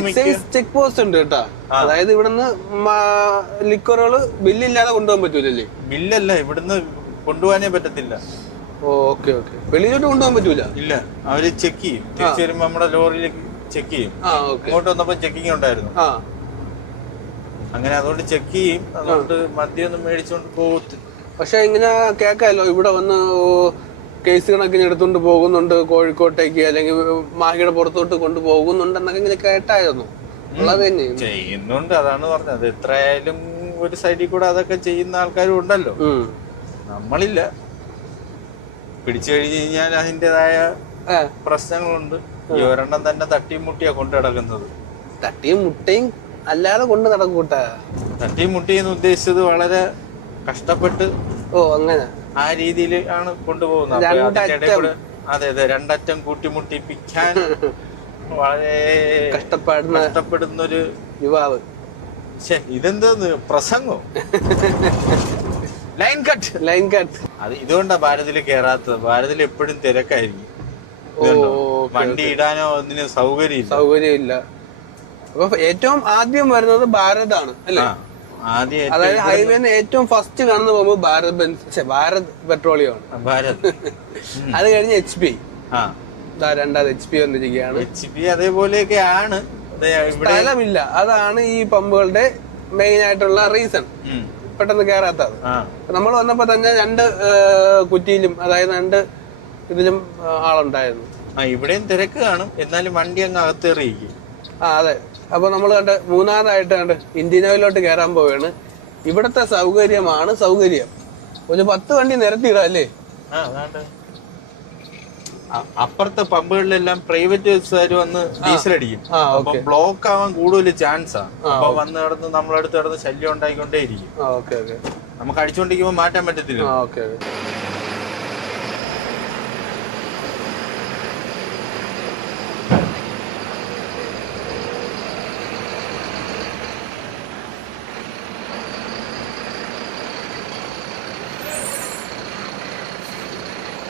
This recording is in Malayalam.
എക്സൈസ് ചെക്ക് പോസ്റ്റ് ഉണ്ട് കേട്ടാ. അതായത് ഇവിടുന്ന് ലിക്കറുകൾ ബില്ലില്ലാതെ കൊണ്ടുപോകാൻ പറ്റൂലല്ലേ? ബില്ലല്ല, ഇവിടുന്ന് കൊണ്ടുപോകാനേ പറ്റത്തില്ല. Okay okay. വെളിയിലോട്ട് കൊണ്ടുപോകാൻ പറ്റൂല? ഇല്ല, അവര് ചെക്ക് ചെയ്യും. തിരിച്ചു വരുമ്പോ നമ്മുടെ ലോറിയിലേക്ക് ചെക്ക് ചെയ്യും. ഇങ്ങോട്ട് വന്നപ്പോ ചെക്കിങ് ഉണ്ടായിരുന്നു. അങ്ങനെ അതുകൊണ്ട് ചെക്ക് ചെയ്യും. അതുകൊണ്ട് മദ്യമൊന്നും മേടിച്ചോണ്ട് പോകത്തില്ല. പക്ഷെ ഇങ്ങനെ കേക്കാലോ, ഇവിടെ വന്ന് കേസ് കണക്കിന് എടുത്തോണ്ട് പോകുന്നുണ്ട് കോഴിക്കോട്ടേക്ക്, അല്ലെങ്കിൽ മാഹിയുടെ പുറത്തോട്ട് കൊണ്ടുപോകുന്നുണ്ടെന്നൊക്കെ ഇങ്ങനെ കേട്ടായിരുന്നു. ഉള്ളത് തന്നെ ചെയ്യുന്നുണ്ട്. അതാണ് പറഞ്ഞത്. എത്രയായാലും ഒരു സൈഡിൽ കൂടെ അതൊക്കെ ചെയ്യുന്ന ആൾക്കാരും ഉണ്ടല്ലോ. നമ്മളില്ല. പിടിച്ചു കഴിഞ്ഞു കഴിഞ്ഞാൽ അതിൻ്റെതായ പ്രശ്നങ്ങളുണ്ട്. ഈ ഒരെണ്ണം തന്നെ തട്ടിയും മുട്ടിയാ കൊണ്ടു നടക്കുന്നത്. തട്ടിയും മുട്ടയും അല്ലാതെ കൊണ്ട് നടക്കൂട്ടാ. തട്ടിയും മുട്ടിയെന്ന് ഉദ്ദേശിച്ചത് വളരെ കഷ്ടപ്പെട്ട് അങ്ങനെ ആ രീതിയിൽ ആണ് കൊണ്ടുപോകുന്നത്. അതെ അതെ, രണ്ടറ്റം കൂട്ടിമുട്ടിപ്പിക്കാൻ വളരെ കഷ്ടപ്പെടുന്നൊരു യുവാവ്. ഇതെന്തോന്ന് പ്രസംഗോ? Line cut. അത് ഇതുകൊണ്ടാ ഭാരതിൽ കേറാത്തത്. ഭാരതിൽ എപ്പോഴും തിരക്കായിരിക്കും. വണ്ടി ഇടാനോ ഒന്നിനും സൗകര്യമില്ല. അപ്പൊ ഏറ്റവും ആദ്യം വരുന്നത് ഭാരതാണ് അല്ലേ? അതായത് ഹൈവേന്ന് ഏറ്റവും ഫസ്റ്റ് കടന്നു പോകുമ്പോൾ ഭാരത് പെട്രോളിയം ആണ്. അത് കഴിഞ്ഞ് HP. രണ്ടാമത് HP വന്നിരിക്കുകയാണ്. HP അതേപോലെയൊക്കെയാണ്. സ്ഥലമില്ല, അതാണ് ഈ പമ്പുകളുടെ മെയിൻ ആയിട്ടുള്ള റീസൺ പെട്ടെന്ന് കയറാത്തത്. നമ്മൾ വന്നപ്പോ തന്നെ 2 കുറ്റിയിലും, അതായത് 2 ഇതിലും ആളുണ്ടായിരുന്നു. ഇവിടെയും തിരക്ക് കാണും, എന്നാലും വണ്ടി അങ്ങ് അകത്തേറിയിരിക്കും. അതെ. അപ്പൊ നമ്മൾ മൂന്നാമതായിട്ട് ഇന്ത്യൻ ഓയിലോട്ട് കയറാൻ പോവുകയാണ്. ഇവിടത്തെ സൗകര്യമാണ് സൗകര്യം. ഒരു 10 വണ്ടി നിരത്തിയിടാം അല്ലേ? അപ്പുറത്തെ പമ്പുകളിലെല്ലാം പ്രൈവറ്റ് ബസ്സുകാർ വന്ന് ഡീസൽ അടിക്കും. അപ്പൊ ബ്ലോക്ക് ആവാൻ കൂടുതൽ ചാൻസാ. അപ്പൊ വന്ന് കിടന്ന് നമ്മളടുത്ത് കിടന്ന് ശല്യം ഉണ്ടായിക്കൊണ്ടേ ഇരിക്കും. നമുക്ക് അടിച്ചുകൊണ്ടിരിക്കുമ്പോ മാറ്റാൻ പറ്റത്തില്ല.